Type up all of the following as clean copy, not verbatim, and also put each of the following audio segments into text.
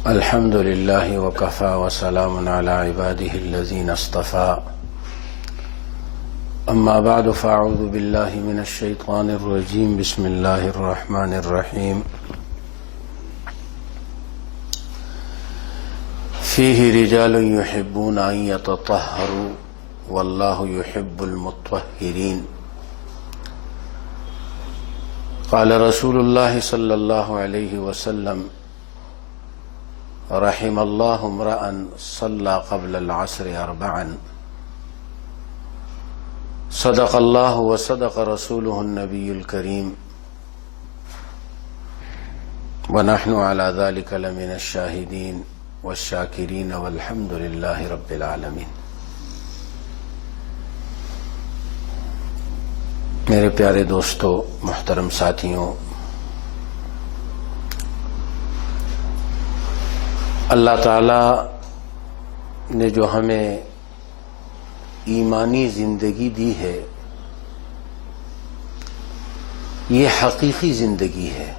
الحمد لله وكفى وسلام على عباده الذين اصطفى أما بعد فأعوذ بالله من الشيطان الرجيم بسم الله الرحمن الرحيم فيه رجال يحبون أن يتطهروا والله يحب المطهرين قال رسول الله صلى الله عليه وسلم رحم الله امرأ صلى قبل العصر 4 صدق الله وصدق رسوله النبي الكريم ونحن على ذلك لمن الشاهدين والشاكرين والحمد لله رب العالمين۔ میرے پیارے دوستو، محترم ساتھیوں، اللہ تعالی نے جو ہمیں ایمانی زندگی دی ہے، یہ حقیقی زندگی ہے۔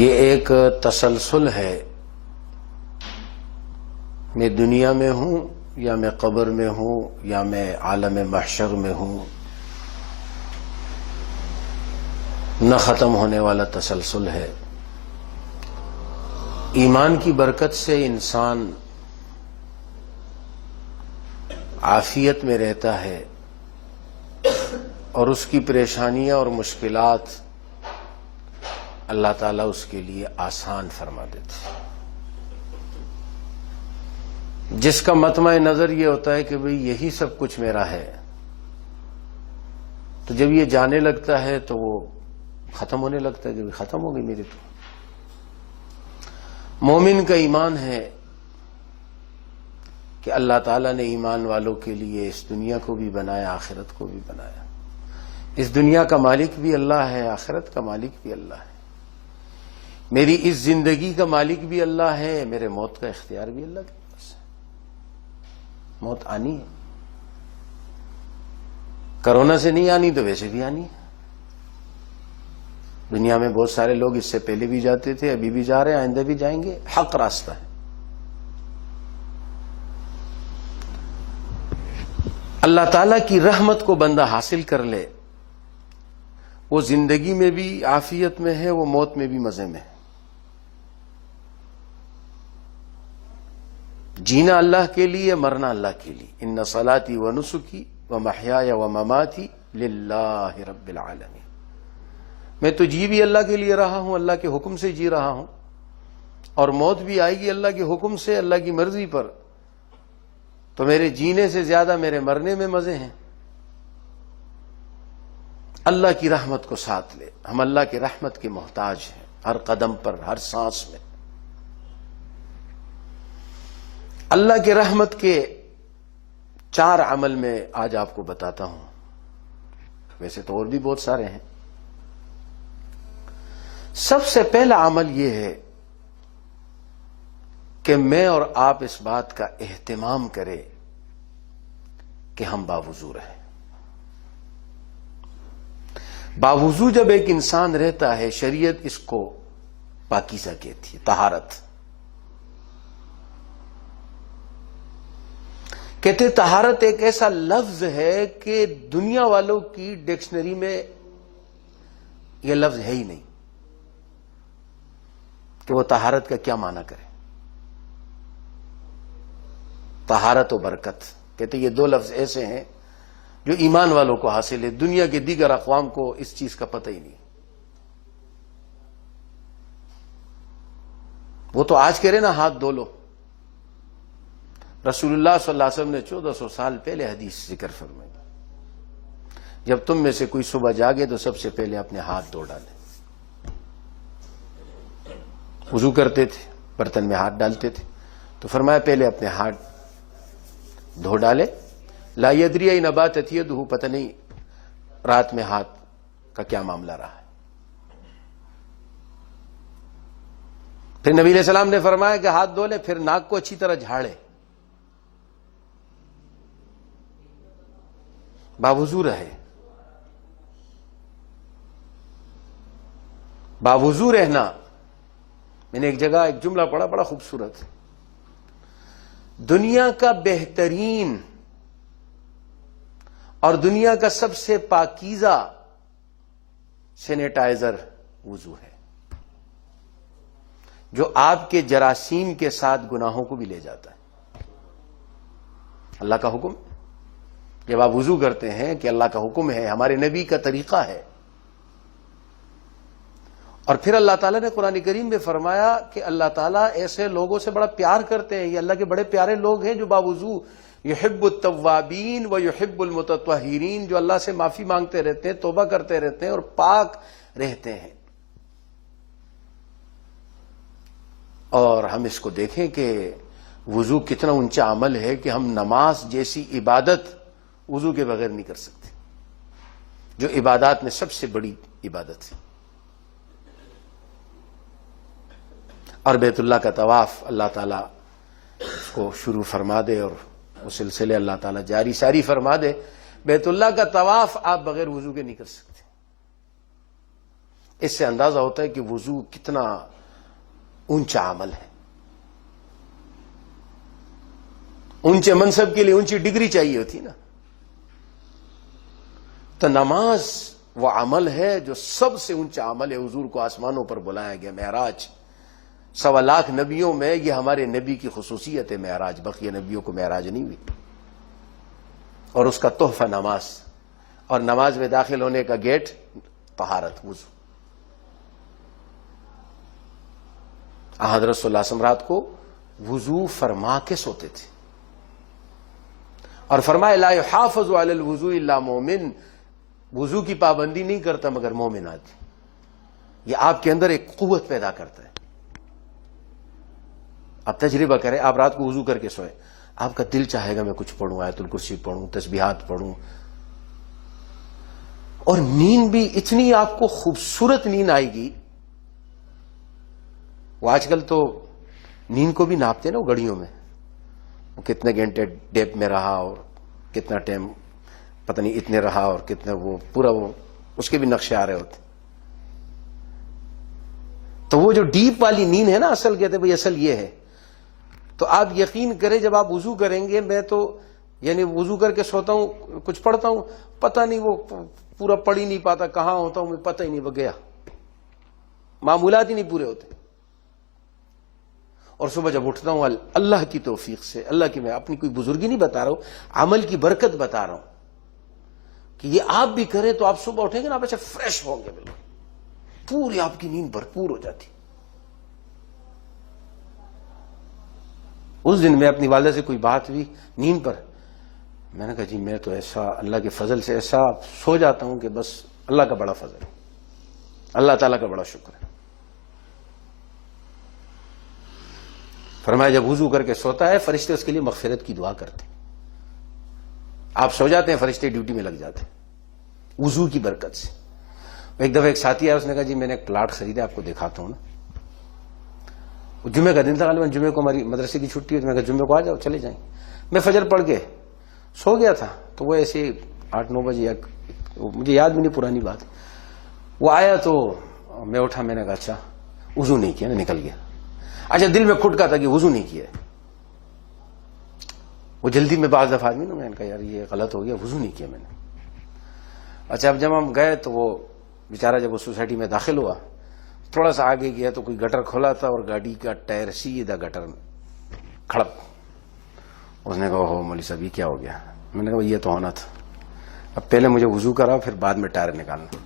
یہ ایک تسلسل ہے، میں دنیا میں ہوں یا میں قبر میں ہوں یا میں عالم محشر میں ہوں، نہ ختم ہونے والا تسلسل ہے۔ ایمان کی برکت سے انسان عافیت میں رہتا ہے اور اس کی پریشانیاں اور مشکلات اللہ تعالیٰ اس کے لیے آسان فرما دیتے ہیں۔ جس کا مطمع نظر یہ ہوتا ہے کہ بھئی یہی سب کچھ میرا ہے، تو جب یہ جانے لگتا ہے تو وہ ختم ہونے لگتا ہے کہ ختم ہو گئی میری تو۔ مومن کا ایمان ہے کہ اللہ تعالیٰ نے ایمان والوں کے لیے اس دنیا کو بھی بنایا، آخرت کو بھی بنایا۔ اس دنیا کا مالک بھی اللہ ہے، آخرت کا مالک بھی اللہ ہے، میری اس زندگی کا مالک بھی اللہ ہے، میرے موت کا اختیار بھی اللہ کے پاس ہے۔ موت آنی ہے، کرونا سے نہیں آنی تو ویسے بھی آنی ہے۔ دنیا میں بہت سارے لوگ اس سے پہلے بھی جاتے تھے، ابھی بھی جا رہے ہیں، آئندہ بھی جائیں گے۔ حق راستہ ہے۔ اللہ تعالیٰ کی رحمت کو بندہ حاصل کر لے، وہ زندگی میں بھی عافیت میں ہے، وہ موت میں بھی مزے میں ہے۔ جینا اللہ کے لیے، مرنا اللہ کے لیے۔ ان صلاتی و نسکی و محیای و مماتی للہ رب العالمین۔ میں تو جی بھی اللہ کے لیے رہا ہوں، اللہ کے حکم سے جی رہا ہوں، اور موت بھی آئے گی اللہ کے حکم سے، اللہ کی مرضی پر۔ تو میرے جینے سے زیادہ میرے مرنے میں مزے ہیں۔ اللہ کی رحمت کو ساتھ لے، ہم اللہ کی رحمت کے محتاج ہیں، ہر قدم پر، ہر سانس میں۔ اللہ کی رحمت کے 4 عمل میں آج آپ کو بتاتا ہوں، ویسے تو اور بھی بہت سارے ہیں۔ سب سے پہلا عمل یہ ہے کہ میں اور آپ اس بات کا اہتمام کریں کہ ہم باوضو رہیں۔ باوضو جب ایک انسان رہتا ہے، شریعت اس کو پاکیزہ کہتی ہے، طہارت کہتے۔ طہارت ایک ایسا لفظ ہے کہ دنیا والوں کی ڈکشنری میں یہ لفظ ہے ہی نہیں کہ وہ طہارت کا کیا معنی کرے۔ طہارت و برکت کہتے یہ 2 لفظ ایسے ہیں جو ایمان والوں کو حاصل ہے، دنیا کے دیگر اقوام کو اس چیز کا پتہ ہی نہیں۔ وہ تو آج کہہ رہے نا ہاتھ دھو لو، رسول اللہ صلی اللہ علیہ وسلم نے 1400 سال پہلے حدیث ذکر فرمائی، جب تم میں سے کوئی صبح جاگے تو سب سے پہلے اپنے ہاتھ دھو ڈالے۔ وضو کرتے تھے، برتن میں ہاتھ ڈالتے تھے، تو فرمایا پہلے اپنے ہاتھ دھو ڈالے۔ لا یدری این باتت یدہ، پتہ نہیں رات میں ہاتھ کا کیا معاملہ رہا ہے۔ پھر نبی علیہ السلام نے فرمایا کہ ہاتھ دھو لے، پھر ناک کو اچھی طرح جھاڑے، باوضو رہے۔ باوضو رہنا. میں نے ایک جگہ ایک جملہ پڑھا بڑا خوبصورت. دنیا کا بہترین اور دنیا کا سب سے پاکیزہ سینیٹائزر وضو ہے، جو آپ کے جراثیم کے ساتھ گناہوں کو بھی لے جاتا ہے. اللہ کا حکم جب آپ وضو کرتے ہیں کہ اللہ کا حکم ہے، ہمارے نبی کا طریقہ ہے. اور پھر اللہ تعالیٰ نے قرآن کریم میں فرمایا کہ اللہ تعالیٰ ایسے لوگوں سے بڑا پیار کرتے ہیں، یہ اللہ کے بڑے پیارے لوگ ہیں جو باوضو یحب التوابین و یحب المتطہرین، جو اللہ سے معافی مانگتے رہتے ہیں، توبہ کرتے رہتے ہیں اور پاک رہتے ہیں. اور ہم اس کو دیکھیں کہ وضو کتنا اونچا عمل ہے کہ ہم نماز جیسی عبادت وضو کے بغیر نہیں کر سکتے، جو عبادات میں سب سے بڑی عبادت ہے. اور بیت اللہ کا طواف اللہ تعالیٰ اس کو شروع فرما دے اور وہ سلسلے اللہ تعالیٰ جاری ساری فرما دے. بیت اللہ کا طواف آپ بغیر وضو کے نہیں کر سکتے. اس سے اندازہ ہوتا ہے کہ وضو کتنا اونچا عمل ہے. اونچے منصب کے لیے اونچی ڈگری چاہیے ہوتی نا. تو نماز وہ عمل ہے جو سب سے اونچا عمل ہے. حضور کو آسمانوں پر بلایا گیا معراج. 1.25 لاکھ نبیوں میں یہ ہمارے نبی کی خصوصیت ہے معراج، بقیہ نبیوں کو معراج نہیں ہوئی. اور اس کا تحفہ نماز، اور نماز میں داخل ہونے کا گیٹ طہارت وضو. حضرت صلی اللہ علیہ وسلم رات کو وضو فرما کے سوتے تھے اور فرمایا لا يحافظ علی الوضوء الا مومن، وضو کی پابندی نہیں کرتا مگر مومن آدمی. یہ آپ کے اندر ایک قوت پیدا کرتا ہے. آپ تجربہ کریں، آپ رات کو وضو کر کے سوئے، آپ کا دل چاہے گا میں کچھ پڑھوں، آیت الکرسی پڑھوں، تسبیحات پڑھوں، اور نیند بھی اتنی آپ کو خوبصورت نیند آئے گی. وہ آج کل تو نیند کو بھی ناپتے نا وہ گھڑیوں میں، وہ کتنے گھنٹے ڈیپ میں رہا اور کتنا ٹائم پتہ نہیں اتنے رہا اور کتنے، وہ پورا وہ اس کے بھی نقشے آ رہے ہوتے. تو وہ جو ڈیپ والی نیند ہے نا، اصل کہتے بھئی اصل یہ ہے. تو آپ یقین کریں جب آپ وضو کریں گے، میں تو یعنی وضو کر کے سوتا ہوں، کچھ پڑھتا ہوں، پتہ نہیں وہ پورا پڑھ ہی نہیں پاتا، کہاں ہوتا ہوں میں پتہ ہی نہیں، وہ گیا، معمولات ہی نہیں پورے ہوتے. اور صبح جب اٹھتا ہوں اللہ کی توفیق سے، اللہ کی، میں اپنی کوئی بزرگی نہیں بتا رہا ہوں، عمل کی برکت بتا رہا ہوں کہ یہ آپ بھی کریں تو آپ صبح اٹھیں گے نا، آپ ایسے فریش ہوں گے، بالکل پوری آپ کی نیند بھرپور ہو جاتی. اس دن میں اپنی والدہ سے کوئی بات ہوئی نیند پر، میں نے کہا جی میں تو ایسا اللہ کے فضل سے ایسا سو جاتا ہوں کہ بس اللہ کا بڑا فضل ہے، اللہ تعالیٰ کا بڑا شکر ہے. فرمایا جب وضو کر کے سوتا ہے فرشتے اس کے لیے مغفرت کی دعا کرتے. آپ سو جاتے ہیں فرشتے ڈیوٹی میں لگ جاتے ہیں وضو کی برکت سے. ایک دفعہ ایک ساتھی آیا، اس نے کہا جی میں نے ایک پلاٹ خریدا، آپ کو دکھاتا ہوں نا. جمعے کا دن تھا، غالباً جمعے کو ہماری مدرسے کی چھٹی ہے، تو میں کہا جمعے کو آ جاؤ، چلے جائیں. میں فجر پڑھ کے سو گیا تھا، تو وہ ایسے 8-9 بجے، مجھے یاد بھی نہیں پرانی بات، وہ آیا تو میں اٹھا، میں نے کہا اچھا وضو نہیں کیا، نکل گیا. اچھا دل میں کھٹکا تھا کہ وضو نہیں کیا. وہ جلدی میں بعض دفعہ آدمی نا، میں نے کہا یار یہ غلط ہو گیا، وضو نہیں کیا میں نے. اچھا اب جب ہم گئے تو وہ بیچارہ جب وہ سوسائٹی میں داخل ہوا، تھوڑا سا آگے گیا تو کوئی گٹر کھولا تھا اور گاڑی کا ٹائر سیدھا گٹر کھڑپ. اس نے کہا ہو مولوی صاحب یہ کیا ہو گیا؟ میں نے کہا یہ تو ہونا تھا، اب پہلے مجھے وضو کرا پھر بعد میں ٹائر نکالنا.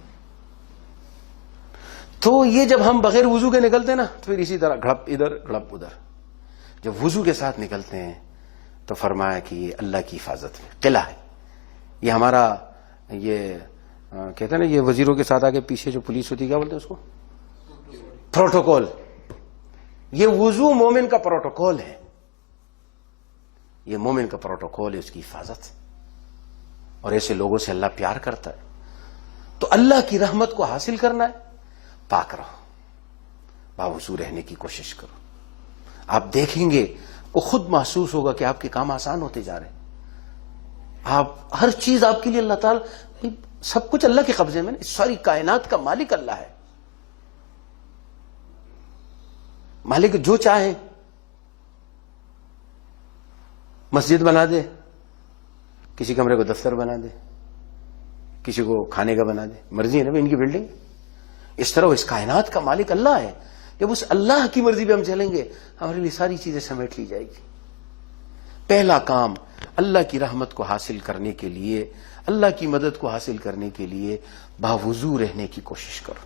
تو یہ جب ہم بغیر وضو کے نکلتے ہیں نا تو پھر اسی طرح گھڑپ ادھر گھڑپ ادھر. جب وضو کے ساتھ نکلتے ہیں تو فرمایا کہ یہ اللہ کی حفاظت میں قلعہ ہے. یہ ہمارا یہ کہتے ہیں نا، یہ وزیروں کے ساتھ آگے پیچھے جو پولیس ہوتی ہے کیا بولتے ہیں اس کو، پروٹوکول. یہ وضو مومن کا پروٹوکول ہے، یہ مومن کا پروٹوکول ہے، اس کی حفاظت. اور ایسے لوگوں سے اللہ پیار کرتا ہے. تو اللہ کی رحمت کو حاصل کرنا ہے، پاک رہو، باوضو رہنے کی کوشش کرو. آپ دیکھیں گے وہ خود محسوس ہوگا کہ آپ کے کام آسان ہوتے جا رہے ہیں. آپ ہر چیز آپ کے لیے اللہ تعالیٰ، سب کچھ اللہ کے قبضے میں، ساری کائنات کا مالک اللہ ہے. مالک جو چاہے مسجد بنا دے، کسی کمرے کو دفتر بنا دے، کسی کو کھانے کا بنا دے، مرضی ہے نا ان کی بلڈنگ. اس طرح اس کائنات کا مالک اللہ ہے. جب اس اللہ کی مرضی پہ ہم چلیں گے ہمارے لیے ساری چیزیں سمیٹ لی جائے گی. پہلا کام اللہ کی رحمت کو حاصل کرنے کے لیے، اللہ کی مدد کو حاصل کرنے کے لیے باوضو رہنے کی کوشش کرو.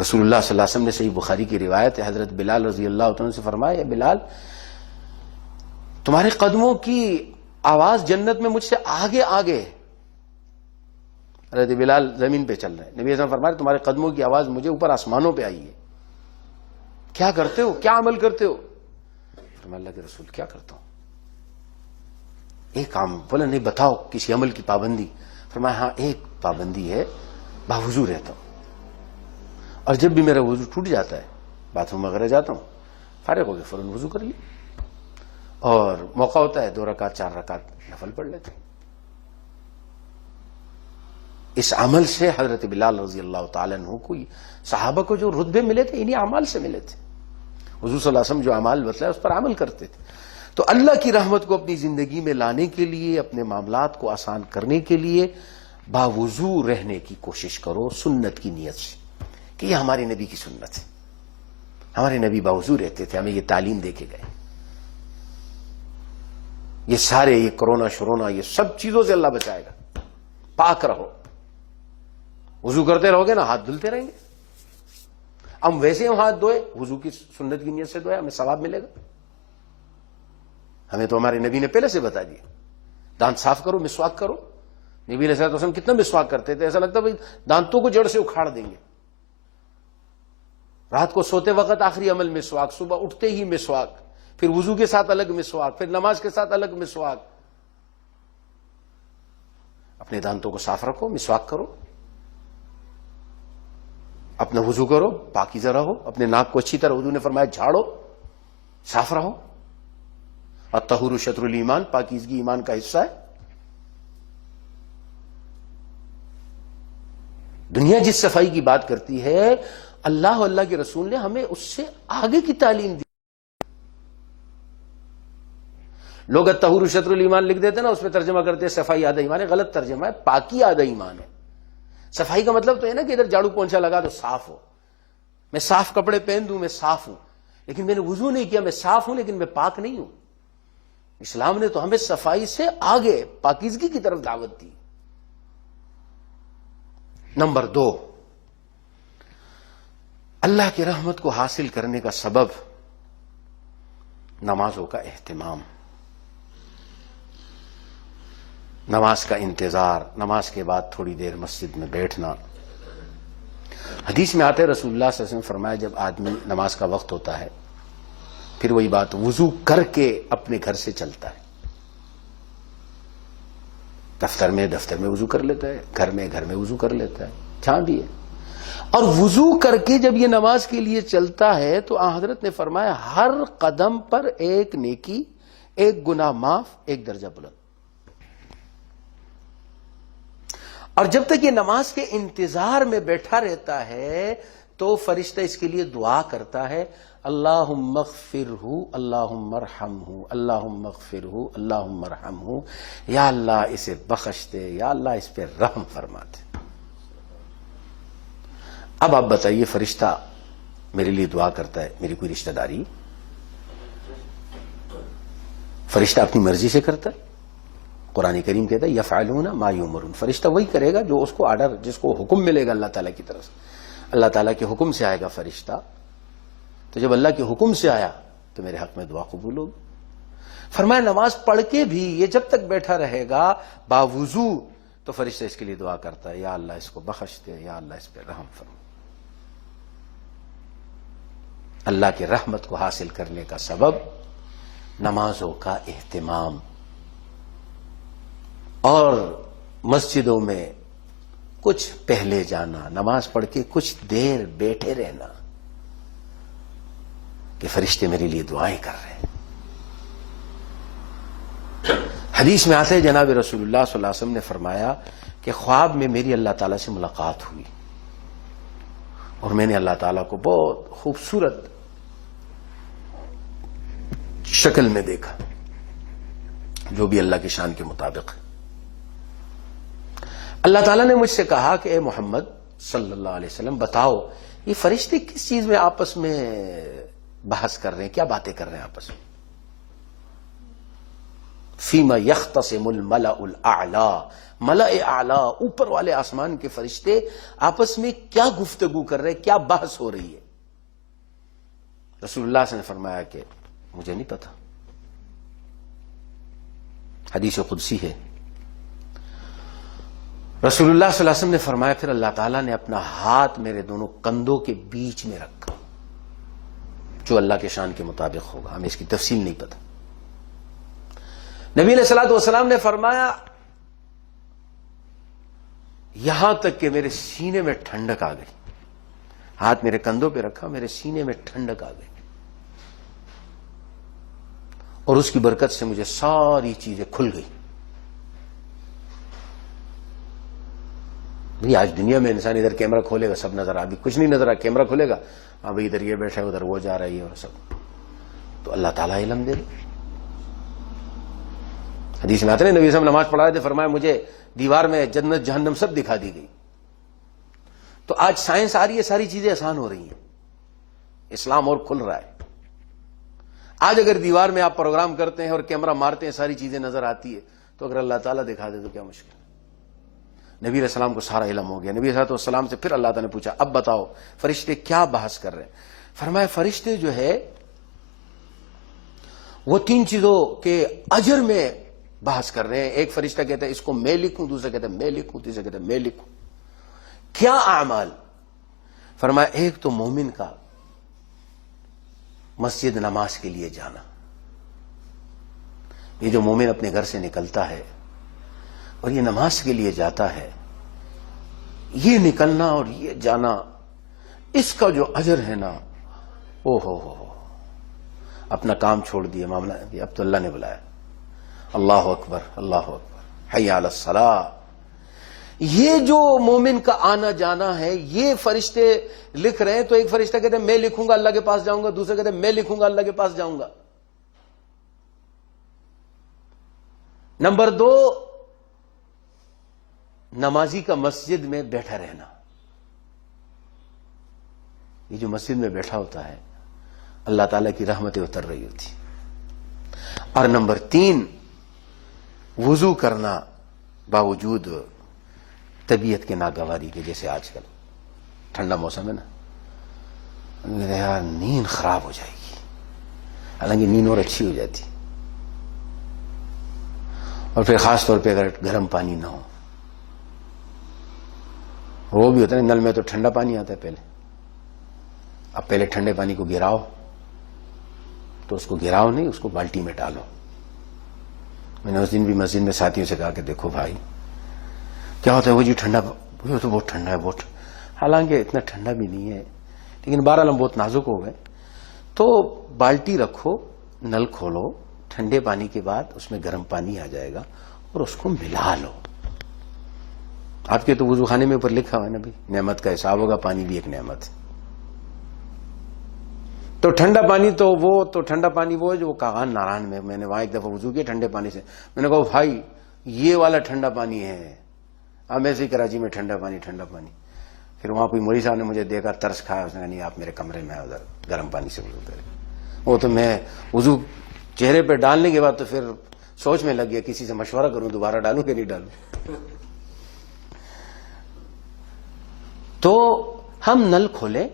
رسول اللہ صلی اللہ علیہ وسلم نے صحیح بخاری کی روایت ہے، حضرت بلال رضی اللہ عنہ سے فرمایا، بلال تمہارے قدموں کی آواز جنت میں مجھ سے آگے آگے. حضرت بلال زمین پہ چل رہے ہیں، نبی صلی اللہ علیہ وسلم فرمایا تمہارے قدموں کی آواز مجھے اوپر آسمانوں پہ آئی ہے. کیا کرتے ہو، کیا عمل کرتے ہو؟ فرمایا اللہ کے رسول کیا کرتا ہوں؟ ایک کام. بولا نہیں بتاؤ کسی عمل کی پابندی. فرمایا ہاں ایک پابندی ہے، باوضو رہتا ہوں، اور جب بھی میرا وضو ٹوٹ جاتا ہے باتھ روم وغیرہ جاتا ہوں، فارغ ہو کے فوراً وضو کر لی، اور موقع ہوتا ہے 2 رکعت 4 رکعت نفل پڑھ لیتے ہیں. اس عمل سے حضرت بلال رضی اللہ تعالیٰ عنہ کو، صحابہ کو جو رتبے ملے تھے انہی اعمال سے ملے تھے. حضور صلی اللہ علیہ وسلم جو اعمال بتلائے اس پر عمل کرتے تھے. تو اللہ کی رحمت کو اپنی زندگی میں لانے کے لیے، اپنے معاملات کو آسان کرنے کے لیے باوضو رہنے کی کوشش کرو، سنت کی نیت سے کہ یہ ہمارے نبی کی سنت ہے. ہمارے نبی باوضو رہتے تھے، ہمیں یہ تعلیم دے کے گئے. یہ سارے یہ کرونا شرونا یہ سب چیزوں سے اللہ بچائے گا. پاک رہو، وضو کرتے رہو گے نا ہاتھ دھلتے رہیں گے. ہم ویسے ہم ہاتھ دھوئے وضو کی سنت کی نیت سے دھوئے، ہمیں ثواب ملے گا. ہمیں تو ہمارے نبی نے پہلے سے بتا دیا دانت صاف کرو، مسواک کرو. نبی علیہ الصلوۃ والسلام کتنا مسواک کرتے تھے، ایسا لگتا بھائی دانتوں کو جڑ سے اکھاڑ دیں گے. رات کو سوتے وقت آخری عمل مسواک، صبح اٹھتے ہی مسواک، پھر وضو کے ساتھ الگ مسواک، پھر نماز کے ساتھ الگ مسواک. اپنے دانتوں کو صاف رکھو، مسواک کرو، اپنا وضو کرو، پاکیزہ رہو. اپنے ناک کو اچھی طرح حضور نے فرمایا جھاڑو، صاف رہو. الطہور شطر الایمان، پاکیزگی ایمان کا حصہ ہے. دنیا جس صفائی کی بات کرتی ہے، اللہ اور اللہ کے رسول نے ہمیں اس سے آگے کی تعلیم دی. لوگ الطہور شطر الایمان لکھ دیتے نا، اس میں ترجمہ کرتے ہیں صفائی آدھا ایمان ہے. غلط ترجمہ ہے، پاکی آدھا ایمان ہے. صفائی کا مطلب تو ہے نا کہ ادھر جھاڑو پونچھا لگا تو صاف ہو، میں صاف کپڑے پہن دوں میں صاف ہوں، لیکن میں نے وضو نہیں کیا، میں صاف ہوں لیکن میں پاک نہیں ہوں. اسلام نے تو ہمیں صفائی سے آگے پاکیزگی کی طرف دعوت دی. نمبر 2، اللہ کی رحمت کو حاصل کرنے کا سبب نمازوں کا اہتمام، نماز کا انتظار، نماز کے بعد تھوڑی دیر مسجد میں بیٹھنا. حدیث میں آتے رسول اللہ صلی اللہ علیہ وسلم فرمایا جب آدمی نماز کا وقت ہوتا ہے پھر وہی بات وضو کر کے اپنے گھر سے چلتا ہے. دفتر میں وضو کر لیتا ہے، گھر میں وضو کر لیتا ہے، جہاں بھی ہے. اور وضو کر کے جب یہ نماز کے لیے چلتا ہے تو آن حضرت نے فرمایا ہر قدم پر ایک نیکی، ایک گناہ معاف، ایک درجہ بلند. اور جب تک یہ نماز کے انتظار میں بیٹھا رہتا ہے تو فرشتہ اس کے لیے دعا کرتا ہے، اللہم اغفرہ اللہم ارحمہ اللہم اغفرہ اللہم ارحمہ، یا اللہ اسے بخش دے، یا اللہ اس پہ رحم فرما دے. اب آپ بتائیے فرشتہ میرے لیے دعا کرتا ہے، میری کوئی رشتہ داری؟ فرشتہ اپنی مرضی سے کرتا ہے؟ قرآن کریم کہتا ہے یفعلون ما یؤمرون، فرشتہ وہی کرے گا جو اس کو آرڈر، جس کو حکم ملے گا اللہ تعالیٰ کی طرف سے. اللہ تعالیٰ کے حکم سے آئے گا فرشتہ، تو جب اللہ کے حکم سے آیا تو میرے حق میں دعا قبول ہوگی. فرمایا نماز پڑھ کے بھی یہ جب تک بیٹھا رہے گا باوضو تو فرشتہ اس کے لیے دعا کرتا ہے، یا اللہ اس کو بخش دے، یا اللہ اس پہ رحم فرما. اللہ کی رحمت کو حاصل کرنے کا سبب نمازوں کا اہتمام، اور مسجدوں میں کچھ پہلے جانا، نماز پڑھ کے کچھ دیر بیٹھے رہنا کہ فرشتے میرے لیے دعائیں کر رہے ہیں. حدیث میں آتے جناب رسول اللہ صلی اللہ علیہ وسلم نے فرمایا کہ خواب میں میری اللہ تعالیٰ سے ملاقات ہوئی اور میں نے اللہ تعالیٰ کو بہت خوبصورت شکل میں دیکھا، جو بھی اللہ کی شان کے مطابق ہے۔ اللہ تعالیٰ نے مجھ سے کہا کہ اے محمد صلی اللہ علیہ وسلم بتاؤ یہ فرشتے کس چیز میں آپس میں بحث کر رہے ہیں، کیا باتیں کر رہے ہیں آپس میں؟ فیما یختصم الملأ الاعلی، ملأ اعلی، اوپر والے آسمان کے فرشتے آپس میں کیا گفتگو کر رہے ہیں، کیا بحث ہو رہی ہے؟ رسول اللہ صلی اللہ علیہ وسلم نے فرمایا کہ مجھے نہیں پتا۔ حدیث قدسی ہے، رسول اللہ صلی اللہ علیہ وسلم نے فرمایا پھر اللہ تعالیٰ نے اپنا ہاتھ میرے دونوں کندھوں کے بیچ میں رکھا، جو اللہ کے شان کے مطابق ہوگا، ہمیں اس کی تفصیل نہیں پتا۔ نبی علیہ الصلوۃ والسلام نے فرمایا یہاں تک کہ میرے سینے میں ٹھنڈک آ گئی، ہاتھ میرے کندھوں پہ رکھا، میرے سینے میں ٹھنڈک آ گئی، اور اس کی برکت سے مجھے ساری چیزیں کھل گئی۔ آج دنیا میں انسان ادھر کیمرہ کھولے گا سب نظر آ، ابھی کچھ نہیں نظر آ، کیمرہ کھولے گا ہاں بھائی ادھر یہ بیٹھا ہے ادھر وہ جا رہی ہے اور سب، تو اللہ تعالیٰ علم دے دے۔ حدیث میں آتے ہیں نبی صلی اللہ علیہ وسلم نماز پڑھا رہے تھے، فرمایا مجھے دیوار میں جنت جہنم سب دکھا دی گئی۔ تو آج سائنس آ رہی ہے، ساری چیزیں آسان ہو رہی ہیں، اسلام اور کھل رہا ہے۔ آج اگر دیوار میں آپ پروگرام کرتے ہیں اور کیمرہ مارتے ہیں ساری چیزیں نظر آتی ہے، تو اگر اللہ تعالیٰ دکھا دے تو کیا مشکل ہے؟ نبی علیہ السلام کو سارا علم ہو گیا۔ نبی علیہ السلام سے پھر اللہ تعالیٰ نے پوچھا اب بتاؤ فرشتے کیا بحث کر رہے ہیں؟ فرمایا فرشتے جو ہے وہ تین چیزوں کے اجر میں بحث کر رہے ہیں۔ ایک فرشتہ کہتا ہے اس کو میں لکھوں، دوسرا کہتا ہے میں لکھوں، تیسرا کہتا ہے میں لکھوں۔ کیا اعمال؟ فرمایا ایک تو مومن کا مسجد نماز کے لیے جانا، یہ جو مومن اپنے گھر سے نکلتا ہے اور یہ نماز کے لیے جاتا ہے، یہ نکلنا اور یہ جانا، اس کا جو اجر ہے نا، او ہو اپنا کام چھوڑ دیے، معاملہ اب تو اللہ نے بلایا، اللہ اکبر اللہ اکبر حی علی الصلاۃ، یہ جو مومن کا آنا جانا ہے یہ فرشتے لکھ رہے ہیں۔ تو ایک فرشتہ کہتے ہیں میں لکھوں گا اللہ کے پاس جاؤں گا، دوسرا کہتے ہیں میں لکھوں گا اللہ کے پاس جاؤں گا۔ نمبر دو، نمازی کا مسجد میں بیٹھا رہنا، یہ جو مسجد میں بیٹھا ہوتا ہے اللہ تعالیٰ کی رحمتیں اتر رہی ہوتی۔ اور نمبر تین، وضو کرنا باوجود طبیعت کے ناگواری کے، جیسے آج کل ٹھنڈا موسم ہے نا، یار نیند خراب ہو جائے گی، حالانکہ نیند اور اچھی ہو جاتی، اور پھر خاص طور پہ اگر گرم پانی نہ ہو، وہ بھی ہوتا ہے نل میں تو ٹھنڈا پانی آتا ہے پہلے، اب پہلے ٹھنڈے پانی کو گراؤ، تو اس کو گراؤ نہیں، اس کو بالٹی میں ڈالو۔ میں نے اس دن بھی مسجد میں ساتھیوں سے کہا کہ دیکھو بھائی کیا ہوتا ہے، وہ جی ٹھنڈا، وہ تو بہت ٹھنڈا ہے بہت، حالانکہ اتنا ٹھنڈا بھی نہیں ہے، لیکن بہرحال ہم بہت نازک ہو گئے۔ تو بالٹی رکھو، نل کھولو، ٹھنڈے پانی کے بعد اس میں گرم پانی آ جائے گا اور اس کو ملا لو۔ آپ کے تو وضو خانے میں اوپر لکھا ہوا ہے نا بھی نعمت کا حساب ہوگا، پانی بھی ایک نعمت ہے۔ تو ٹھنڈا پانی تو وہ ٹھنڈا پانی وہ ہے جو کاغان ناران میں نے وہاں ایک دفعہ وضو کیا ٹھنڈے پانی سے، میں نے کہا بھائی یہ والا ٹھنڈا پانی ہے، ہم ایسے ہی کراچی میں ٹھنڈا پانی۔ پھر وہاں کوئی مولوی صاحب نے مجھے دیکھا، ترس کھایا، اس نے کہا نہیں آپ میرے کمرے میں ادھر گرم پانی سے وضو کریں۔ وہ تو میں وضو چہرے پہ ڈالنے کے بعد تو پھر سوچ میں لگ گیا کسی سے مشورہ کروں دوبارہ ڈالوں کہ نہیں ڈالوں۔ تو ہم نل کھولیں،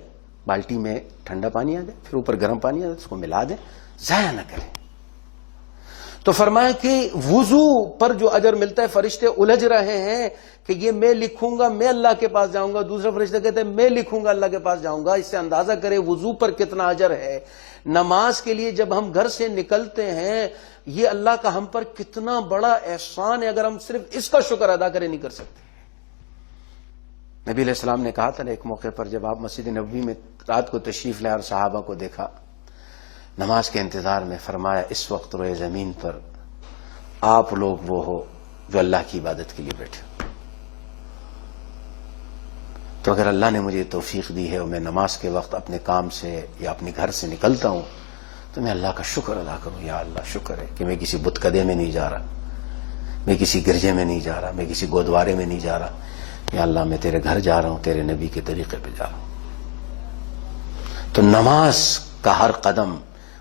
بالٹی میں ٹھنڈا پانی آ جائے، پھر اوپر گرم پانی آ جائے، اس کو ملا دیں، ضائع نہ کریں۔ تو فرمایا کہ وضو پر جو اجر ملتا ہے، فرشتے الجھ رہے ہیں کہ یہ میں لکھوں گا میں اللہ کے پاس جاؤں گا، دوسرا فرشتہ کہتے ہیں میں لکھوں گا اللہ کے پاس جاؤں گا۔ اس سے اندازہ کرے وضو پر کتنا اجر ہے۔ نماز کے لیے جب ہم گھر سے نکلتے ہیں، یہ اللہ کا ہم پر کتنا بڑا احسان ہے، اگر ہم صرف اس کا شکر ادا کریں نہیں کر سکتے۔ نبی علیہ السلام نے کہا تھا ایک موقع پر جب آپ مسجد نبوی میں رات کو تشریف لائے اور صحابہ کو دیکھا نماز کے انتظار میں، فرمایا اس وقت روئے زمین پر آپ لوگ وہ ہو جو اللہ کی عبادت کے لیے بیٹھے، تو اگر اللہ نے مجھے توفیق دی ہے اور میں نماز کے وقت اپنے کام سے یا اپنے گھر سے نکلتا ہوں تو میں اللہ کا شکر ادا کروں، یا اللہ شکر ہے کہ میں کسی بت کدے میں نہیں جا رہا، میں کسی گرجے میں نہیں جا رہا، میں کسی گودوارے میں نہیں جا رہا، یا اللہ میں تیرے گھر جا رہا ہوں، تیرے نبی کے طریقے پہ جا رہا ہوں۔ تو نماز کا ہر قدم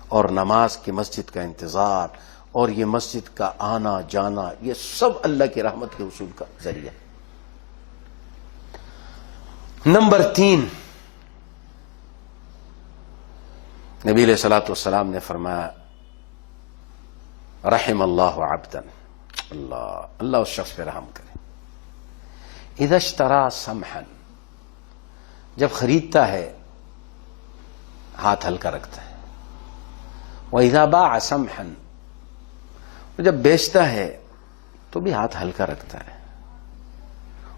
اور نماز کی مسجد کا انتظار اور یہ مسجد کا آنا جانا، یہ سب اللہ کی رحمت کے حصول کا ذریعہ۔ نمبر 3، نبی علیہ الصلوۃ والسلام نے فرمایا رحم اللہ عبدا، اللہ اس شخص پہ رحم کرے، اذا اشترى سمحا، جب خریدتا ہے ہاتھ ہلکا رکھتا ہے، وَإِذَا بَاعَ سَمْحًا، جب بیچتا ہے تو بھی ہاتھ ہلکا رکھتا ہے،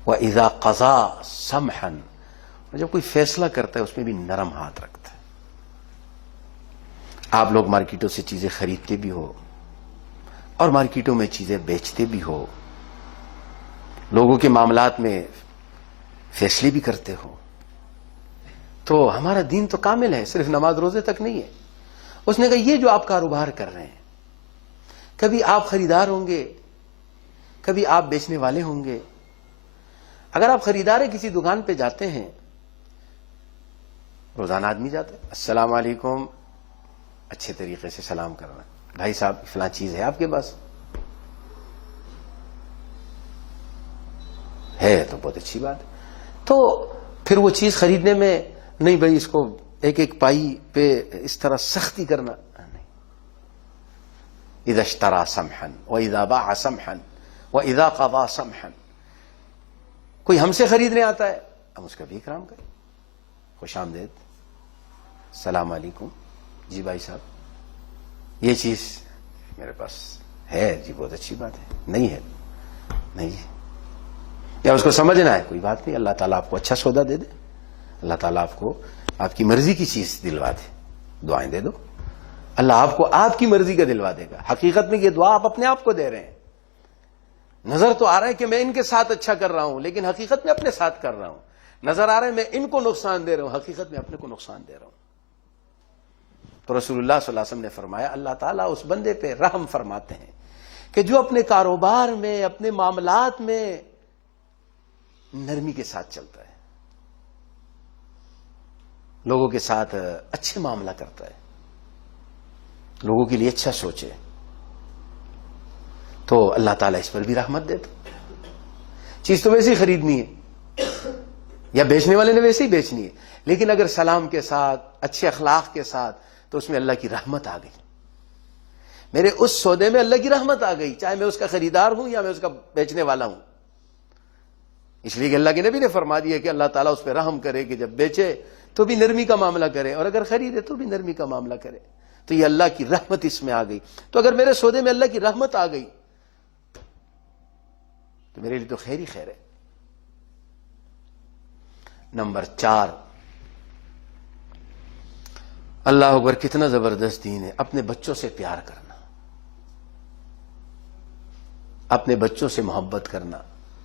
وَإِذَا قَضَى سَمْحًا، جب کوئی فیصلہ کرتا ہے اس میں بھی نرم ہاتھ رکھتا ہے۔ آپ لوگ مارکیٹوں سے چیزیں خریدتے بھی ہو اور مارکیٹوں میں چیزیں بیچتے بھی ہو، لوگوں کے معاملات میں فیصلے بھی کرتے ہو، تو ہمارا دین تو کامل ہے، صرف نماز روزے تک نہیں ہے۔ اس نے کہا یہ جو آپ کاروبار کر رہے ہیں، کبھی آپ خریدار ہوں گے، کبھی آپ بیچنے والے ہوں گے۔ اگر آپ خریدار کسی دکان پہ جاتے ہیں، روزانہ آدمی جاتا ہے، السلام علیکم، اچھے طریقے سے سلام کرنا، بھائی صاحب فلاں چیز ہے آپ کے پاس؟ ہے تو بہت اچھی بات ہے۔ تو پھر وہ چیز خریدنے میں نہیں بھائی اس کو ایک ایک پائی پہ اس طرح سختی کرنا نہیں۔ اذا اشترى سمحا واذا باع سمحا واذا قضى سمحا، کوئی ہم سے خریدنے آتا ہے ہم اس کا بھی اکرام کریں، خوش آمدید، السلام علیکم، جی بھائی صاحب یہ چیز میرے پاس ہے، جی بہت اچھی بات ہے، نہیں ہے نہیں جی، یا اس کو سمجھنا ہے کوئی بات نہیں، اللہ تعالیٰ آپ کو اچھا سودا دے دے، اللہ تعالیٰ آپ کو آپ کی مرضی کی چیز دلوا دے، دعائیں دے دو، اللہ آپ کو آپ کی مرضی کا دلوا دے گا۔ حقیقت میں یہ دعا آپ اپنے آپ کو دے رہے ہیں، نظر تو آ رہا ہے کہ میں ان کے ساتھ اچھا کر رہا ہوں، لیکن حقیقت میں اپنے ساتھ کر رہا ہوں، نظر آ رہا ہے میں ان کو نقصان دے رہا ہوں، حقیقت میں اپنے کو نقصان دے رہا ہوں۔ تو رسول اللہ صلی اللہ علیہ وسلم نے فرمایا اللہ تعالیٰ اس بندے پہ رحم فرماتے ہیں کہ جو اپنے کاروبار میں، اپنے معاملات میں نرمی کے ساتھ چلتا ہے، لوگوں کے ساتھ اچھے معاملہ کرتا ہے، لوگوں کے لیے اچھا سوچے، تو اللہ تعالیٰ اس پر بھی رحمت دیتا۔ چیز تو ویسے ہی خریدنی ہے یا بیچنے والے نے ویسے ہی بیچنی ہے، لیکن اگر سلام کے ساتھ، اچھے اخلاق کے ساتھ، تو اس میں اللہ کی رحمت آ گئی، میرے اس سودے میں اللہ کی رحمت آ گئی، چاہے میں اس کا خریدار ہوں یا میں اس کا بیچنے والا ہوں۔ اس لیے کہ اللہ کے نبی نے فرما دیا کہ اللہ تعالیٰ اس پہ رحم کرے کہ جب بیچے تو بھی نرمی کا معاملہ کرے اور اگر خریدے تو بھی نرمی کا معاملہ کرے، تو یہ اللہ کی رحمت اس میں آ گئی۔ تو اگر میرے سودے میں اللہ کی رحمت آ گئی تو میرے لیے تو خیر ہی خیر ہے۔ نمبر 4، اللہ اکبر کتنا زبردست دین ہے، اپنے بچوں سے پیار کرنا، اپنے بچوں سے محبت کرنا،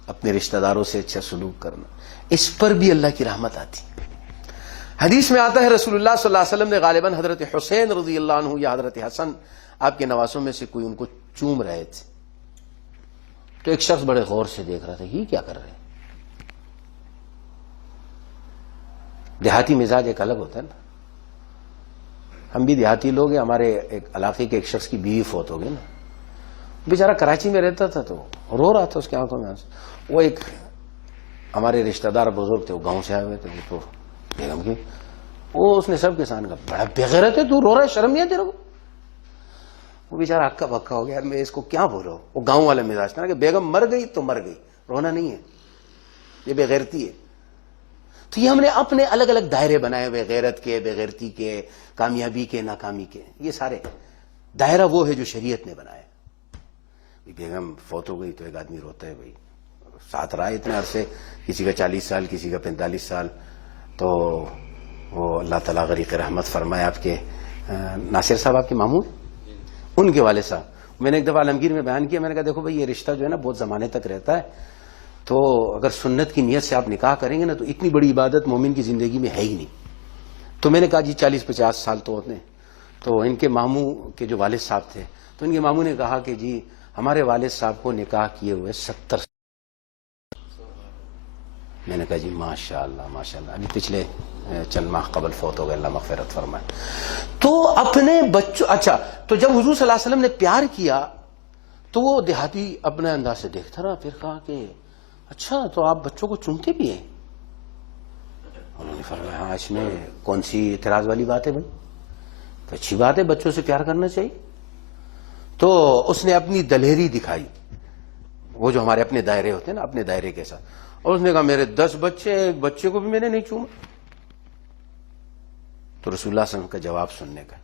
اپنے رشتہ داروں سے اچھا سلوک کرنا، اس پر بھی اللہ کی رحمت آتی۔ حدیث میں آتا ہے رسول اللہ صلی اللہ علیہ وسلم نے غالباً حضرت حسین رضی اللہ عنہ یا حضرت حسن، آپ کے نواسوں میں سے کوئی ان کو چوم رہے تھے، تو ایک شخص بڑے غور سے دیکھ رہا تھا یہ کیا کر رہے ہیں۔ دیہاتی مزاج ایک الگ ہوتا ہے نا، ہم بھی دیہاتی لوگ ہیں، ہمارے ایک علاقے کے ایک شخص کی بیوی فوت ہو گئی نا، بیچارہ کراچی میں رہتا تھا تو رو رہا تھا، اس کی آنکھوں میں آنسو۔ وہ ایک ہمارے رشتہ دار بزرگ تھے، وہ گاؤں سے آئے ہوئے تھے، وہ تو بیگم کی، وہ اس نے سب کے سامنے کہا بڑا بےغیرت ہے تو رو رہا ہے، شرم نہیں ہے تیرے کو؟ وہ بیچارہ ہکا بکا ہو گیا، یار میں اس کو کیا بولوں، وہ گاؤں والا مزاج تھا کہ بیگم مر گئی تو مر گئی، رونا نہیں ہے، یہ بے غیرتی ہے۔ تو یہ ہم نے اپنے الگ الگ دائرے بنائے ہوئے، غیرت کے، بے غیرتی کے، کامیابی کے، ناکامی کے، یہ سارے دائرہ وہ ہے جو شریعت نے بنایا۔ بیگم فوت ہو گئی تو ایک آدمی روتا ہے، بھائی ساتھ رہا اتنے عرصے، کسی کا 40 سال، کسی کا 45 سال، تو وہ اللہ تعالیٰ غریق رحمت فرمائے۔ آپ کے ناصر صاحب آپ کے ماموں، ان کے والد صاحب، میں نے ایک دفعہ عالمگیر میں بیان کیا، میں نے کہا دیکھو بھائی یہ رشتہ جو ہے نا بہت زمانے تک رہتا ہے، تو اگر سنت کی نیت سے آپ نکاح کریں گے نا تو اتنی بڑی عبادت مومن کی زندگی میں ہے ہی نہیں. تو میں نے کہا جی 40-50 سال تو ہوتے ہیں. تو ان کے ماموں کے جو والد صاحب تھے تو ان کے ماموں نے کہا کہ جی ہمارے والد صاحب کو نکاح کیے ہوئے 70. میں نے کہا جی ماشاء اللہ ماشاء اللہ. ابھی پچھلے چند ماہ قبل فوت ہو گئے, اللہ مغفرت فرمائے. تو اپنے بچوں, اچھا تو جب حضور صلی اللہ علیہ وسلم نے پیار کیا تو وہ دیہاتی اپنے انداز سے دیکھتا رہا. پھر کہا کہ اچھا تو آپ بچوں کو چنتے بھی ہیں؟ انہوں نے فرمایا ہاں, اس میں کون سی اعتراض والی بات ہے بھائی, تو اچھی بات ہے, بچوں سے پیار کرنا چاہیے. تو اس نے اپنی دلیری دکھائی, وہ جو ہمارے اپنے دائرے ہوتے ہیں نا, اپنے دائرے کے ساتھ, اور اس نے کہا میرے 10 بچے, ایک بچے کو بھی میں نے نہیں چوما. تو رسول اللہ صلی اللہ علیہ وسلم کا جواب سننے کا,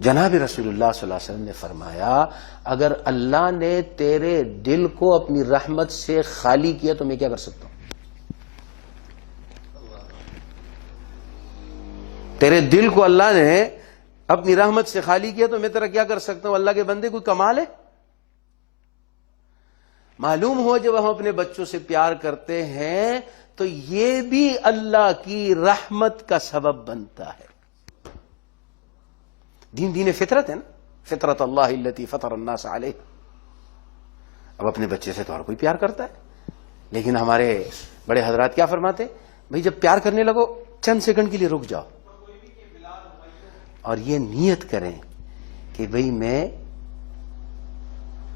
جناب رسول اللہ صلی اللہ علیہ وسلم نے فرمایا اگر اللہ نے تیرے دل کو اپنی رحمت سے خالی کیا تو میں کیا کر سکتا ہوں؟ تیرے دل کو اللہ نے اپنی رحمت سے خالی کیا تو میں تیرا کیا کر سکتا ہوں؟ اللہ کے بندے کوئی کمال ہے؟ معلوم ہو جب ہم اپنے بچوں سے پیار کرتے ہیں تو یہ بھی اللہ کی رحمت کا سبب بنتا ہے. دین فطرت ہے نا, فطرت اللہ التی فطر الناس علیہ. اب اپنے بچے سے تو ہر کوئی پیار کرتا ہے, لیکن ہمارے بڑے حضرات کیا فرماتے, بھئی جب پیار کرنے لگو چند سیکنڈ کے لیے رک جاؤ اور یہ نیت کریں کہ بھئی میں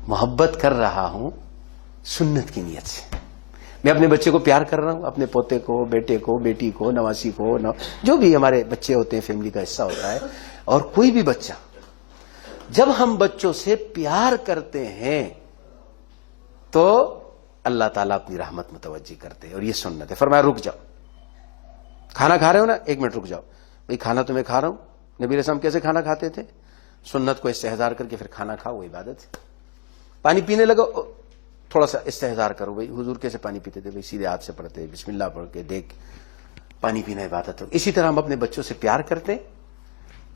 محبت کر رہا ہوں سنت کی نیت سے. میں اپنے بچے کو پیار کر رہا ہوں, اپنے پوتے کو, بیٹے کو, بیٹی کو, نواسی کو, جو بھی ہمارے بچے ہوتے ہیں, فیملی کا حصہ ہوتا ہے, اور کوئی بھی بچہ, جب ہم بچوں سے پیار کرتے ہیں تو اللہ تعالیٰ اپنی رحمت متوجہ کرتے ہیں, اور یہ سنت ہے. فرمایا رک جاؤ, کھانا کھا رہے ہو نا, 1 منٹ رک جاؤ بھئی, کھانا تو میں کھا رہا ہوں. نبی علیہ السلام کیسے کھانا کھاتے تھے؟ سنت کو استحضار کر کے پھر کھانا کھاؤ, وہ عبادت ہے. پانی پینے لگو, تھوڑا سا استحضار کرو. بھئی حضور کیسے پانی پیتے تھے؟ بھئی سیدھے ہاتھ سے پڑھتے, بسم اللہ پڑھ کے دیکھ, پانی پینا عبادت ہو. اسی طرح ہم اپنے بچوں سے پیار کرتے,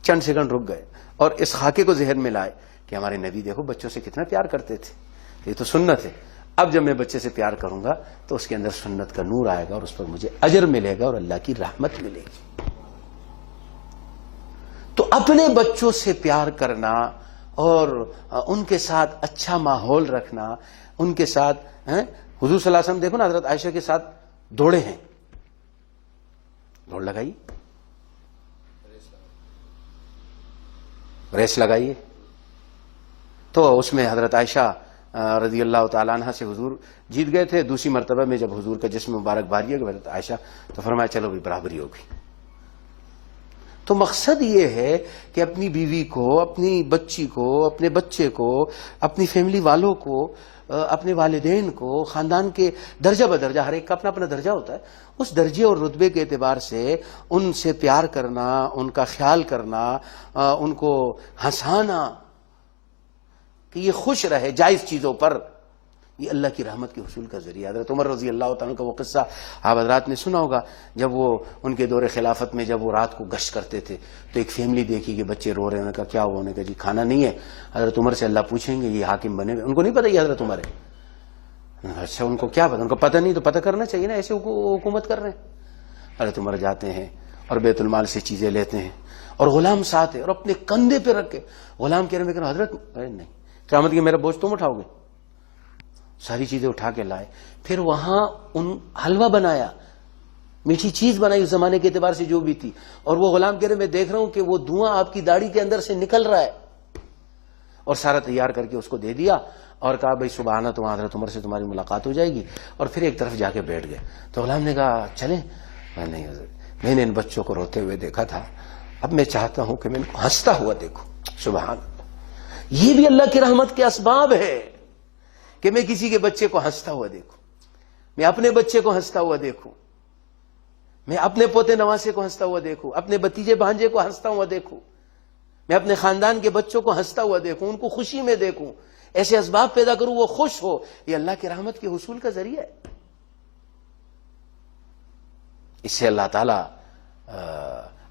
چند سیکنڈ رک گئے اور اس خاکے کو ذہن میں لائے کہ ہمارے نبی دیکھو بچوں سے کتنا پیار کرتے تھے, یہ تو سنت ہے. اب جب میں بچے سے پیار کروں گا تو اس کے اندر سنت کا نور آئے گا اور اس پر مجھے اجر ملے گا اور اللہ کی رحمت ملے گی. تو اپنے بچوں سے پیار کرنا اور ان کے ساتھ اچھا ماحول رکھنا, ان کے ساتھ حضور صلی اللہ علیہ وسلم دیکھو نا, حضرت عائشہ کے ساتھ دوڑے ہیں, دوڑ لگائیے, ریس لگائیے. تو اس میں حضرت عائشہ رضی اللہ تعالیٰ عنہ سے حضور جیت گئے تھے. دوسری مرتبہ میں جب حضور کا جسم مبارک بھاری ہے حضرت عائشہ, تو فرمایا چلو بھی برابری ہوگی. تو مقصد یہ ہے کہ اپنی بیوی کو, اپنی بچی کو, اپنے بچے کو, اپنی فیملی والوں کو, اپنے والدین کو, خاندان کے درجہ بدرجہ, ہر ایک کا اپنا اپنا درجہ ہوتا ہے, اس درجے اور رتبے کے اعتبار سے ان سے پیار کرنا, ان کا خیال کرنا, ان کو ہنسانا کہ یہ خوش رہے جائز چیزوں پر, یہ اللہ کی رحمت کے حصول کا ذریعہ. حضرت عمر رضی اللہ تعالیٰ کا وہ قصہ آپ حضرات نے سنا ہوگا, جب وہ ان کے دور خلافت میں جب وہ رات کو گشت کرتے تھے تو ایک فیملی دیکھی کہ بچے رو رہے ہیں. کہا کیا ہوا؟ انہوں نے کہا جی کھانا نہیں ہے. حضرت عمر سے اللہ پوچھیں گے یہ حاکم بنے ہوئے, ان کو نہیں پتہ یہ حضرت عمر ہے. اچھا ان کو کیا پتہ؟ ان کو پتہ نہیں تو پتہ کرنا چاہیے نا, ایسے حکومت کر رہے ہیں. حضرت عمر جاتے ہیں اور بیت المال سے چیزیں لیتے ہیں, اور غلام ساتھ ہے, اور اپنے کندھے پہ رکھ کے غلام کہہ رہے ہیں حضرت نہیں, قیامت کے میرا بوجھ تم اٹھاؤ گے. ساری چیزیں اٹھا کے لائے. پھر وہاں ان حلوہ بنایا, میٹھی چیز بنائی اس زمانے کے اعتبار سے جو بھی تھی, اور وہ غلام کہہ رہے میں دیکھ رہا ہوں کہ وہ دھواں آپ کی داڑھی کے اندر سے نکل رہا ہے, اور سارا تیار کر کے اس کو دے دیا اور کہا بھائی صبح آنا تو حضرت عمر سے تمہاری ملاقات ہو جائے گی. اور پھر ایک طرف جا کے بیٹھ گئے. تو غلام نے کہا چلیں. میں نہیں حضرت, میں نے ان بچوں کو روتے ہوئے دیکھا تھا, اب میں چاہتا ہوں کہ میں ان کو ہنستا ہوا دیکھوں. سبحان اللہ, یہ بھی اللہ کی رحمت کے اسباب ہے کہ میں کسی کے بچے کو ہنستا ہوا دیکھوں, میں اپنے بچے کو ہنستا ہوا دیکھوں, میں اپنے پوتے نواسے کو ہنستا ہوا دیکھوں, اپنے بھتیجے بھانجے کو ہنستا ہوا دیکھوں, میں اپنے خاندان کے بچوں کو ہنستا ہوا دیکھوں, ان کو خوشی میں دیکھوں, ایسے اسباب پیدا کروں وہ خوش ہو. یہ اللہ کی رحمت کے حصول کا ذریعہ ہے. اس سے اللہ تعالیٰ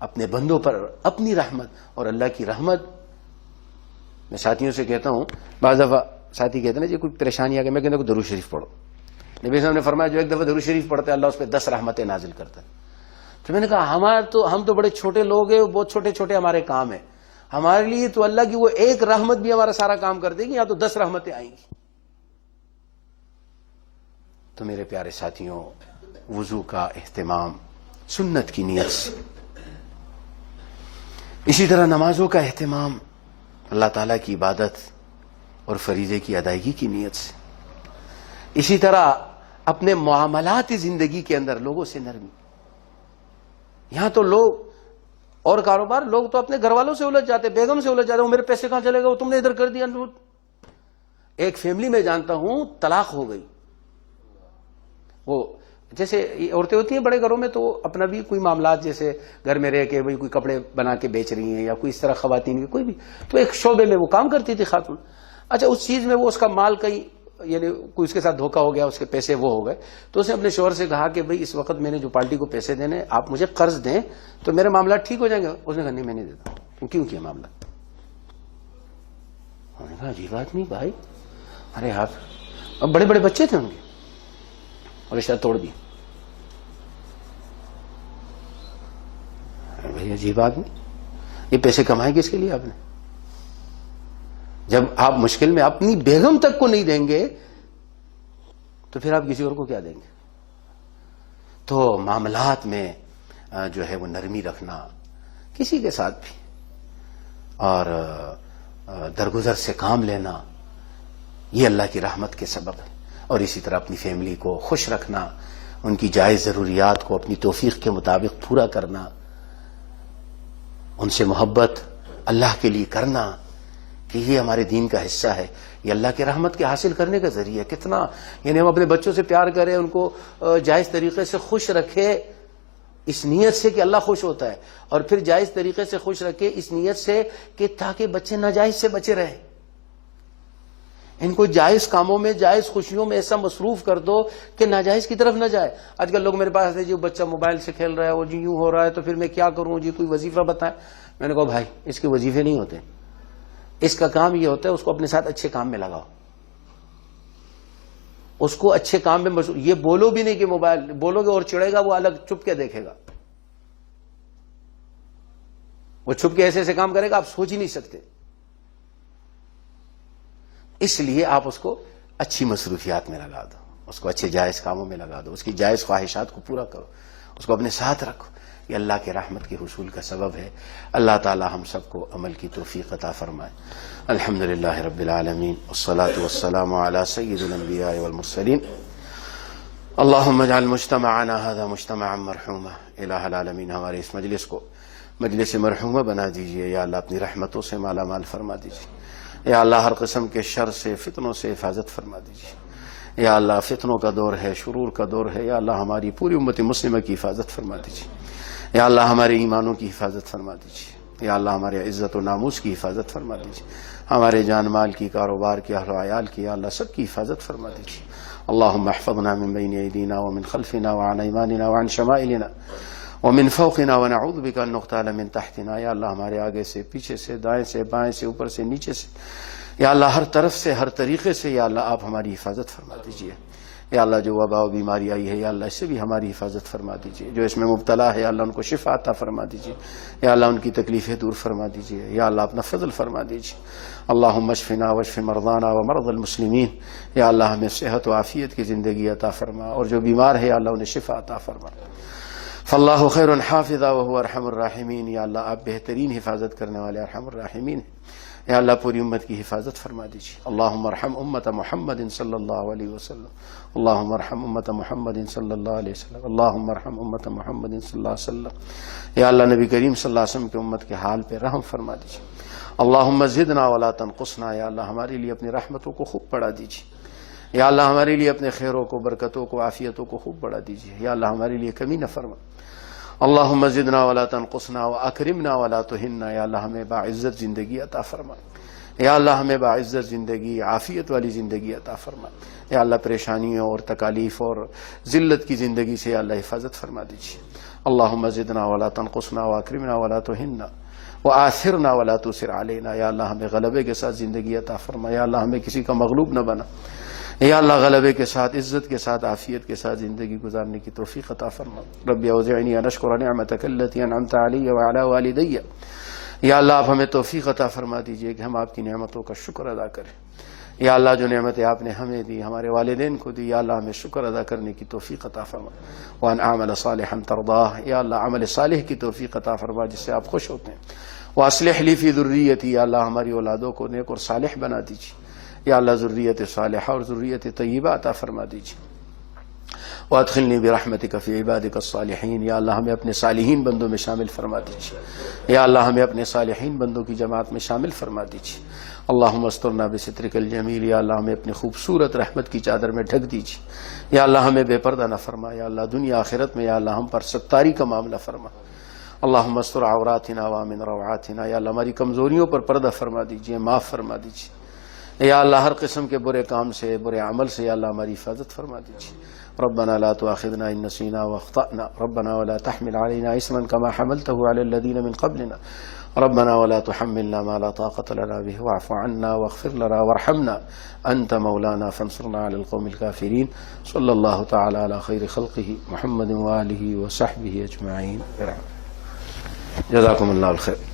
اپنے بندوں پر اپنی رحمت, اور اللہ کی رحمت, میں ساتھیوں سے کہتا ہوں بعض دفعہ ساتھی کہتے ہیں نا جی کوئی پریشانی آ گئی، میں کہتا ہوں درود شریف پڑھو. نبی صاحب نے فرمایا جو ایک دفعہ درود شریف پڑھتا ہے اللہ اس پہ 10 رحمتیں نازل کرتا ہے. تو میں نے کہا ہم تو بڑے چھوٹے لوگ ہیں، بہت چھوٹے چھوٹے ہمارے کام ہیں، ہمارے لیے تو اللہ کی وہ ایک رحمت بھی ہمارا سارا کام کر دے گی، یا تو 10 رحمتیں آئیں گی. تو میرے پیارے ساتھیوں، وضو کا اہتمام سنت کی نیت سے، اسی طرح نمازوں کا اہتمام اللہ تعالیٰ کی عبادت اور فریضے کی ادائیگی کی نیت سے، اسی طرح اپنے معاملات زندگی کے اندر لوگوں سے نرمی. یہاں تو لوگ اور کاروبار، لوگ تو اپنے گھر والوں سے الجھ جاتے، بیگم سے الجھ جاتے، وہ میرے پیسے کہاں چلے گئے، وہ تم نے ادھر کر دیا. ایک فیملی میں جانتا ہوں طلاق ہو گئی. وہ جیسے عورتیں ہوتی ہیں بڑے گھروں میں، تو اپنا بھی کوئی معاملات جیسے گھر میں رہ کے بھئی کوئی کپڑے بنا کے بیچ رہی ہیں یا کوئی اس طرح خواتین کی کوئی بھی، تو ایک شعبے میں وہ کام کرتی تھی خاتون. اچھا اس چیز میں وہ اس کا مال کہیں یعنی کوئی اس کے ساتھ دھوکہ ہو گیا، اس کے پیسے وہ ہو گئے، تو اس نے اپنے شوہر سے کہا کہ بھئی اس وقت میں نے جو پارٹی کو پیسے دینے آپ مجھے قرض دیں تو میرے معاملات ٹھیک ہو جائیں گے. اس نے کہا نہیں میں نہیں دیتا. کیوں کیا معاملہ؟ انہوں نے کہا عجیب آدمی بھائی، ارے آپ اب بڑے بڑے بچے تھے ان کے اور رشتہ توڑ دی. بھائی عجیب آدمی، یہ پیسے کمائیں گے اس کے لیے آپ نے؟ جب آپ مشکل میں اپنی بیگم تک کو نہیں دیں گے تو پھر آپ کسی اور کو کیا دیں گے؟ تو معاملات میں جو ہے وہ نرمی رکھنا کسی کے ساتھ بھی، اور درگزر سے کام لینا، یہ اللہ کی رحمت کے سبب ہے. اور اسی طرح اپنی فیملی کو خوش رکھنا، ان کی جائز ضروریات کو اپنی توفیق کے مطابق پورا کرنا، ان سے محبت اللہ کے لیے کرنا کہ یہ ہمارے دین کا حصہ ہے، یہ اللہ کے رحمت کے حاصل کرنے کا ذریعہ ہے. کتنا یعنی ہم اپنے بچوں سے پیار کریں، ان کو جائز طریقے سے خوش رکھے اس نیت سے کہ اللہ خوش ہوتا ہے، اور پھر جائز طریقے سے خوش رکھے اس نیت سے کہ تاکہ بچے ناجائز سے بچے رہیں. ان کو جائز کاموں میں، جائز خوشیوں میں ایسا مصروف کر دو کہ ناجائز کی طرف نہ جائے. آج کل لوگ میرے پاس آتے ہیں جی بچہ موبائل سے کھیل رہا ہے، وہ جی یوں ہو رہا ہے تو پھر میں کیا کروں جی، کوئی وظیفہ بتائیں. میں نے کہا بھائی اس کے وظیفے نہیں ہوتے، اس کا کام یہ ہوتا ہے اس کو اپنے ساتھ اچھے کام میں لگاؤ، اس کو اچھے کام میں مصروف. یہ بولو بھی نہیں کہ موبائل بولو گے اور چڑھے گا، وہ الگ چھپ کے دیکھے گا، وہ چھپ کے ایسے ایسے کام کرے گا آپ سوچ ہی نہیں سکتے. اس لیے آپ اس کو اچھی مصروفیات میں لگا دو، اس کو اچھے جائز کاموں میں لگا دو، اس کی جائز خواہشات کو پورا کرو، اس کو اپنے ساتھ رکھو. یہ اللہ کے رحمت کے حصول کا سبب ہے. اللہ تعالی ہم سب کو عمل کی توفیق عطا فرمائے. الحمدللہ رب العالمین، والصلاة والسلام علی سید الانبیاء والمرسلین. اللہم اجعل مجتمعنا هذا مجتمعا مرحوما. الہ العالمین ہمارے اس مجلس کو مجلس مرحومہ بنا دیجئے. یا اللہ اپنی رحمتوں سے مالا مال فرما دیجئے. یا اللہ ہر قسم کے شر سے، فتنوں سے حفاظت فرما دیجئے. یا اللہ فتنوں کا دور ہے، شرور کا دور ہے، یا اللہ ہماری پوری امت مسلمہ کی حفاظت فرما دیجئے. یا اللہ ہمارے ایمانوں کی حفاظت فرما دیجئے. یا اللہ ہمارے عزت و ناموس کی حفاظت فرما دیجئے. ہمارے جان مال کی، کاروبار کی، اہل و عیال کی، یا اللہ سب کی حفاظت فرما دیجئے. اللہم احفظنا من بین ایدینا ومن خلفنا وعن ایماننا وعن شمائلنا ومن فوقنا ونعوذ بک ان نغتال من تحتنا. یا اللہ ہمارے آگے سے، پیچھے سے، دائیں سے، بائیں سے، اوپر سے، نیچے سے، یا اللہ ہر طرف سے، ہر طریقے سے یا اللہ آپ ہماری حفاظت فرما دیجئے. یا اللہ جو وبا و بیماری آئی ہے یا اللہ اس سے بھی ہماری حفاظت فرما دیجئے. جو اس میں مبتلا ہے یا اللہ ان کو شفا عطا فرما دیجئے. یا اللہ ان کی تکلیفیں دور فرما دیجئے. یا اللہ اپنا فضل فرما دیجئے. اللہم اشفنا واشف مرضانا ومرضى المسلمین. یا اللہ ہمیں صحت و عافیت کی زندگی عطا فرما، اور جو بیمار ہے یا اللہ انہیں شفا عطا فرما. فاللہ خیر حافظا وهو ارحم الراحمین. یا اللہ آپ بہترین حفاظت کرنے والے ارحم الراحمین ہیں. یا اللہ پوری امت کی حفاظت فرما دیجیے. اللہم ارحم امت محمد صلی اللہ علیہ وسلم. اللہم ارحم امت محمد صلی اللہ علیہ وسلم. اللہم ارحم امت محمد صلی اللہ علیہ وسلم. یا اللہ نبی کریم صلی اللہ علیہ وسلم کی امت کے حال پہ رحم فرما دیجیے. اللہم زدنا ولا تنقصنا. یا اللہ ہمارے لیے اپنی رحمتوں کو خوب بڑھا دیجیے. یا اللہ ہمارے لیے اپنے خیروں کو، برکتوں کو، عافیتوں کو خوب بڑھا دیجیے. یا اللہ ہمارے لیے کمی نہ فرما. اللہم زدنا ولا تنقصنا واکرمنا ولا تہنا. یا اللہ ہمیں باعزت زندگی عطا فرما. یا اللہ ہمیں باعزت زندگی، عافیت والی زندگی عطا فرما. یا اللہ پریشانیوں اور تکالیف اور ذلت کی زندگی سے یا اللہ حفاظت فرما دیجیے. اللہم زدنا ولا تنقصنا واکرمنا ولا تہنا وآثرنا ولا تؤثر علینا، یا اللہ ہمیں غلبے کے ساتھ زندگی عطا فرما، یا اللہ ہمیں کسی کا مغلوب نہ بنا، یا اللہ غلبے کے ساتھ، عزت کے ساتھ، عافیت کے ساتھ زندگی گزارنے کی توفیق عطا فرما۔ رب اوزعنی ان اشکر نعمتک التی انعمت علی وعلی والدی، یا اللہ آپ ہمیں توفیق عطا فرما دیجئے کہ ہم آپ کی نعمتوں کا شکر ادا کریں۔ یا اللہ جو نعمتیں آپ نے ہمیں دی، ہمارے والدین کو دی، یا اللہ ہمیں شکر ادا کرنے کی توفیق عطا فرما۔ وان اعمل صالحا ترضاہ، یا اللہ عمل صالح کی توفیق عطا فرما جس سے آپ خوش ہوتے ہیں۔ واصلح لی فی ذریتی، یا اللہ ہماری اولادوں کو نیک اور صالح بنا دیجیے، یا اللہ ذریت صالحہ اور ذریت طیبہ عطا فرما دیجیے۔ وادخلنی برحمتک فی عبادک الصالحین، یا اللہ ہمیں اپنے صالحین بندوں میں شامل فرما دیجیے، یا اللہ ہمیں اپنے صالحین بندوں کی جماعت میں شامل فرما دیجیے۔ اللہم استرنا بسترک الجمیل، یا اللہ ہمیں اپنی خوبصورت رحمت کی چادر میں ڈھک دیجیے، یا اللہ ہمیں بے پردہ نہ فرما، یا اللہ دنیا آخرت میں یا اللہ ہم پر ستاری کا معاملہ فرما۔ اللہم استر عوراتنا وامن روعاتنا، یا اللہ ہماری کمزوریوں پر پردہ فرما دیجیے، معاف فرما دیجیے، یا اللہ ہر قسم کے برے کام سے، برے عمل سے یا اللہ ہماری حفاظت فرما دیجیے۔ ربنا لا تؤاخذنا ان نسینا واخطأنا، ربنا ولا تحمل علينا اصرا كما حملته على الذين من قبلنا، ربنا ولا تحملنا ما لا طاقة لنا به واعف عنا واغفر لنا وارحمنا انت مولانا فانصرنا على القوم الكافرين۔ صلی اللہ تعالی علی خیر خلقہ محمد وآلہ وصحبہ اجمعین۔ جزاکم اللہ الخیر۔